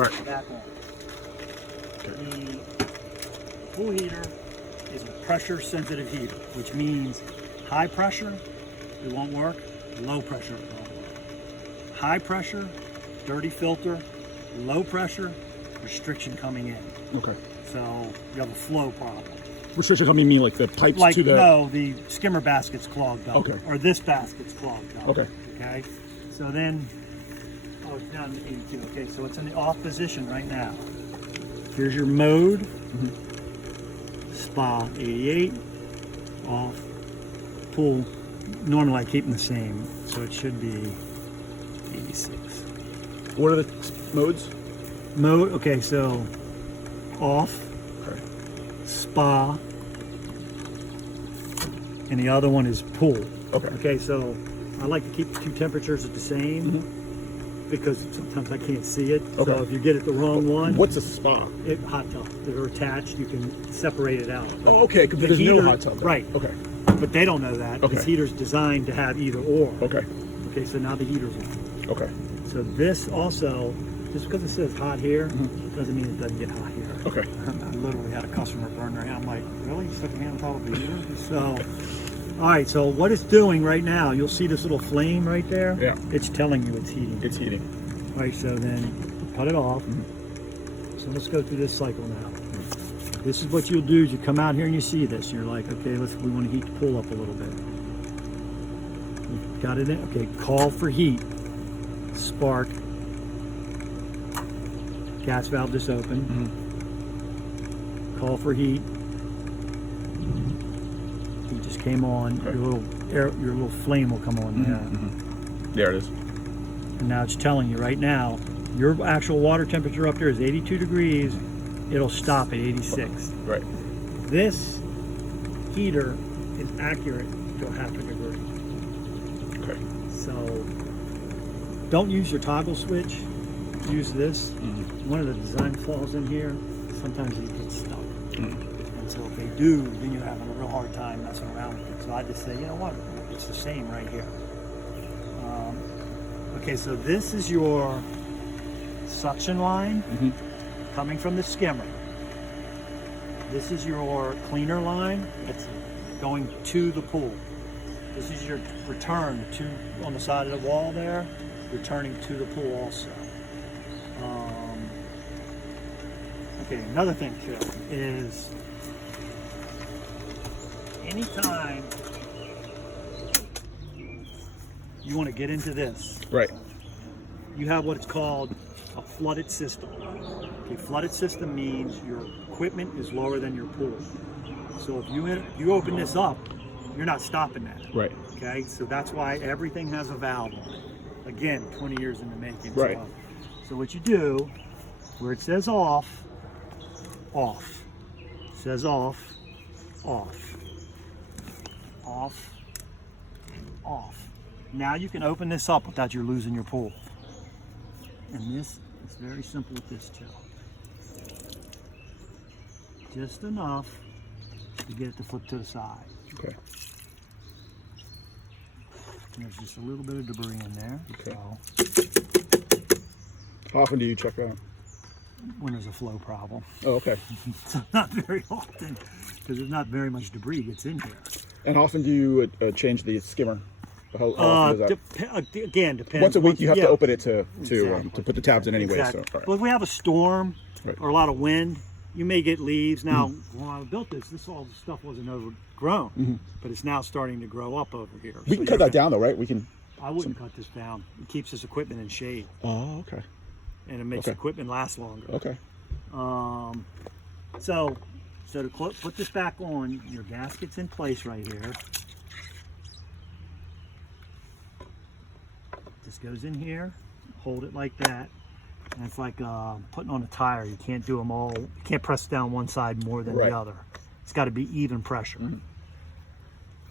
All right. Back on. Okay. The pool heater is a pressure sensitive heater, which means high pressure, it won't work. Low pressure, it won't work. High pressure, dirty filter. Low pressure, restriction coming in. Okay. So you have a flow problem. Restriction coming mean like the pipes Like, to the... no, the skimmer basket's clogged up. Okay. Or this basket's clogged up. Okay. Okay. So then, oh, it's down to 82. Okay, so it's in the off position right now. Here's your mode. Spa 88. Off. Pool. Normally I keep them the same, so it should be 86. What are the modes? Mode, okay, so off, Okay. spa, and the other one is pool. Okay. Okay, so I like to keep the two temperatures at the same because sometimes I can't see it. Okay. So if you get it the wrong one, What's a spa? hot tub. They're attached, you can separate it out. Oh, okay, because The there's no heater- hot tub there. right. Okay. But they don't know that. This Okay. heater's designed to have either or. Okay. Okay, so now the heater's on. Okay. So this also, just because it says hot here, doesn't mean it doesn't get hot here. Okay. I literally had a customer burn their hand. I'm like, really? You stuck your hand on top of the heater? So, all right, so what it's doing right now, you'll see this little flame right there? Yeah. It's telling you it's heating. It's heating. All right, so then cut it off. So let's go through this cycle now. This is what you'll do is you come out here and you see this. You're like, okay, we want to heat the pool up a little bit. You've got it in. Okay, call for heat. Spark. Gas valve just open. Call for heat. Heat just came on. Okay. Your little flame will come on now. There it is. And now it's telling you right now, your actual water temperature up there is 82 degrees. It'll stop at 86. Right. This heater is accurate to a half a degree. Okay. So don't use your toggle switch. Use this. One of the design flaws in here, sometimes you get stuck. And so if they do, then you're having a real hard time messing around with it. So I just say, you know what? It's the same right here. Okay, so this is your suction line coming from the skimmer. This is your cleaner line that's going to the pool. This is your return on the side of the wall there, returning to the pool also. Okay, another thing too is anytime you want to get into this, Right. you have what's called a flooded system. A flooded system means your equipment is lower than your pool. So if you open this up, you're not stopping that. Right. Okay, so that's why everything has a valve on it. Again, 20 years in the making. Right. So what you do, where it says off, off. It says off, off. Off, off. Now you can open this up without you losing your pool. And this is very simple with this too. Just enough to get it to flip to the side. Okay. And there's just a little bit of debris in there. Okay. So How often do you check that? when there's a flow problem. Oh, okay. So not very often, because there's not very much debris gets in here. And how often do you change the skimmer? How often is that? Again, depends. Once a week, you have Yeah, to open it to exactly. put the tabs in anyway. Exactly. So, all right. But if we have a storm Right. or a lot of wind, you may get leaves. Now, when I built this all the stuff wasn't overgrown, but it's now starting to grow up over here. We can cut that down though, right? We can. I wouldn't cut this down. It keeps this equipment in shade, Oh, okay. and it makes Okay. equipment last longer. Okay. So to put this back on, your gasket's in place right here. This goes in here, hold it like that, and it's like putting on a tire. You can't do them all. You can't press down one side more than Right. the other. It's got to be even pressure.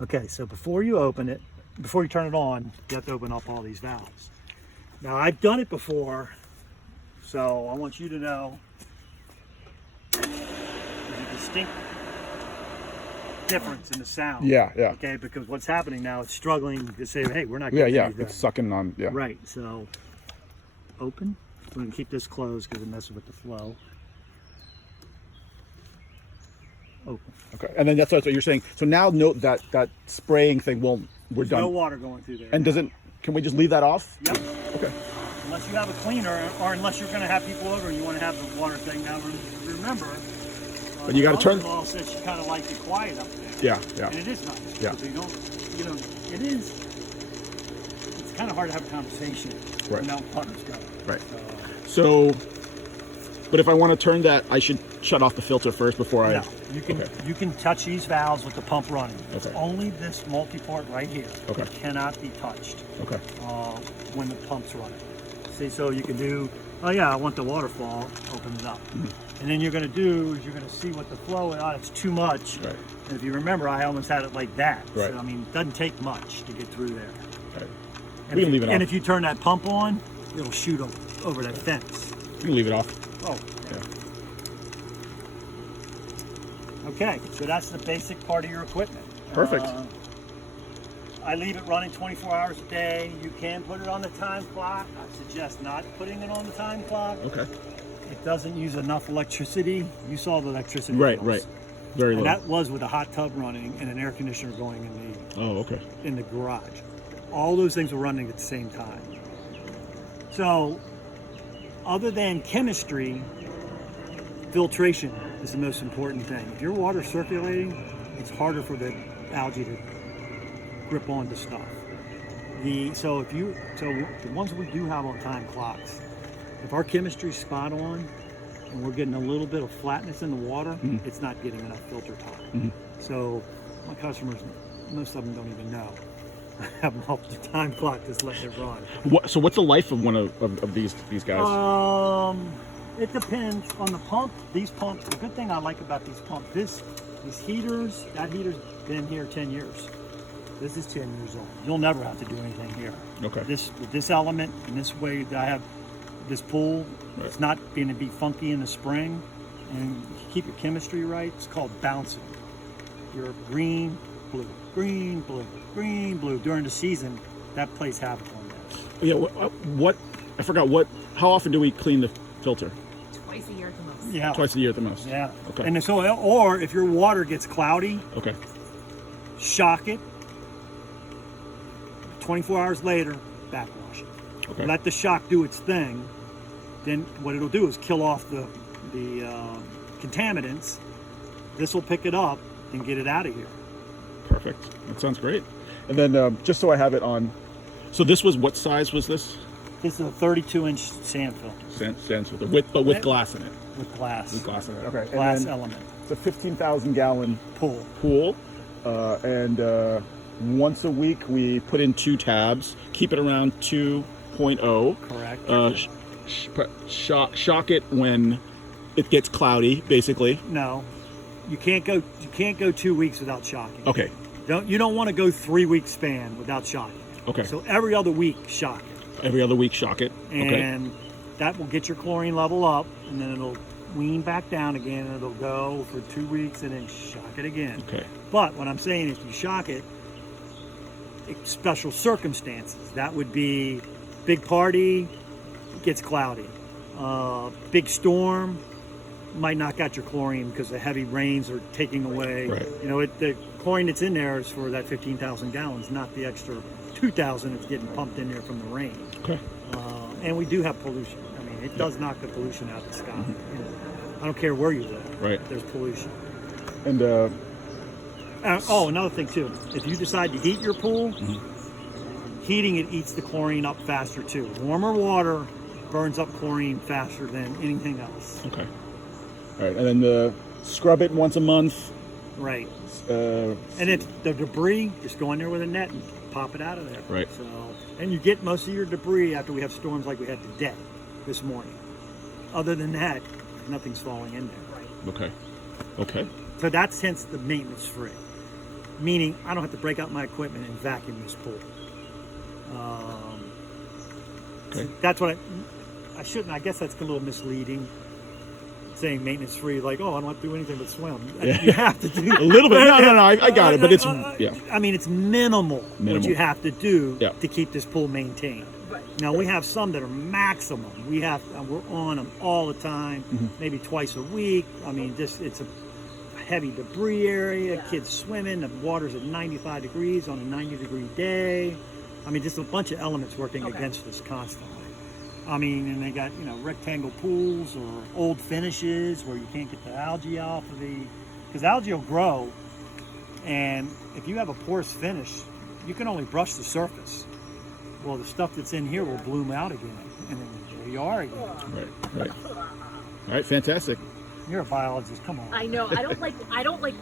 Okay, so before you open it, before you turn it on, you have to open up all these valves. Now I've done it before, so I want you to know there's a distinct difference in the sound. Yeah. Yeah. Okay, because what's happening now, it's struggling to say, hey, we're not Yeah. getting Yeah. anything. It's sucking on. Yeah. Right, so open, we can keep this closed because it messes with the flow. Open. Okay, and then that's what you're saying. So now note that that spraying thing won't. We're There's done. no water going through there. And doesn't? Can we just leave that off? Yep. Okay. Unless you have a cleaner, or unless you're going to have people over and you want to have the water thing. Now, remember, But you got to turn. mother-in-law said she kind of liked it quiet up there. Yeah, yeah. And it is nice. Yeah. because You don't, you know, it is. It's kind of hard to have a conversation Right. when that water's going. Right. So, So, but if I want to turn that, I should shut off the filter first before I. no, you can Okay. you can touch these valves with the pump running. It's Okay. only this multi-port right here Okay. that cannot be touched Okay. when the pump's running. See, so you can do. Oh yeah, I want the waterfall. Open it up, Mm-hmm. and then you're going to do is you're going to see what the flow is. Oh, it's too much. Right. And if you remember, I almost had it like that. Right. So I mean, it doesn't take much to get through there. Right. And We if- can leave it And off. if you turn that pump on, it'll shoot over that fence. You can leave it off. Oh. Yeah. Okay, so that's the basic part of your equipment. Perfect. I leave it running 24 hours a day. You can put it on the time clock. I suggest not putting it on the time clock. Okay. It doesn't use enough electricity. You saw the electricity Right. bills. Right. Very And low. that was with a hot tub running and an air conditioner going Oh, okay. in the garage. All those things were running at the same time. So, other than chemistry, filtration is the most important thing. If your water's circulating, it's harder for the algae to grip onto stuff. So the ones we do have on time clocks, if our chemistry's spot on and we're getting a little bit of flatness in the water, it's not getting enough filter time. So my customers, most of them don't even know. I have them off the time clock, just letting it run. So what's the life of one of these guys? It depends on the pump. These pumps, the good thing I like about these pumps, these heaters, that heater's been here 10 years. This is 10 years old. You'll never have to do anything here. Okay. With this element and this way that I have this pool, Right. it's not going to be funky in the spring, and you keep your chemistry right. It's called bouncing. You're green, blue, green, blue, green, blue. During the season, that plays havoc on this. Yeah. What? I forgot. How often do we clean the filter? Twice a year at the most. Yeah. Twice a year at the most. Yeah. Okay. And so, or if your water gets cloudy, Okay. shock it. 24 hours later, backwash it. Okay. Let the shock do its thing. Then what it'll do is kill off the contaminants. This will pick it up and get it out of here. Perfect. That sounds great. And then just so I have it on, so this was what size was this? This is a 32-inch sand filter Sand filter with glass in it. with glass. With glass in it. Okay. Glass And then element. it's a 15,000 gallon Pool. pool, and once a week we put in 2 tabs, keep it around 2.0. Correct. Shock it when it gets cloudy, basically. No, you can't go 2 weeks without shocking. Okay. You don't want to go 3 week span without shocking. Okay. So every other week, shock it. Every other week, shock it. Okay. And that will get your chlorine level up, and then it'll wean back down again, and it'll go for 2 weeks, and then shock it again. Okay. But what I'm saying, if you shock it, special circumstances, that would be big party, gets cloudy, big storm, might knock out your chlorine because the heavy rains are taking away. Right. You know, the chlorine that's in there is for that 15,000 gallons, not the extra 2,000 that's getting pumped in there from the rain. Okay. And we do have pollution. I mean, it does knock the pollution out of the sky. You know, I don't care where you live. Right. There's pollution. And Another thing too. If you decide to heat your pool, heating it eats the chlorine up faster too. Warmer water burns up chlorine faster than anything else. okay. All right. And then scrub it once a month. Right. Uh, And if the debris, just go in there with a net and pop it out of there. Right. So, and you get most of your debris after we have storms like we had today, this morning. Other than that, nothing's falling in there. okay. Okay. So that's hence the maintenance free. Meaning I don't have to break out my equipment and vacuum this pool. Okay. That's what I shouldn't. I guess that's a little misleading. Saying maintenance free, like, oh, I don't have to do anything but swim. Yeah. You have to do A little bit. No, I got it. But it's yeah. I mean, it's minimal what Minimal. you have to do Yeah. to keep this pool maintained. Now we have some that are maximum. We're on them all the time, maybe twice a week. I mean, it's a heavy debris area. Kids swimming. The water's at 95 degrees on a 90-degree day. I mean, just a bunch of elements working against us constantly. I mean, and they got, rectangle pools or old finishes where you can't get the algae off of because algae will grow, and if you have a porous finish, you can only brush the surface. Well, the stuff that's in here will bloom out again, and then there you are again. Right. All right, fantastic. You're a biologist. Come on. I know. I don't like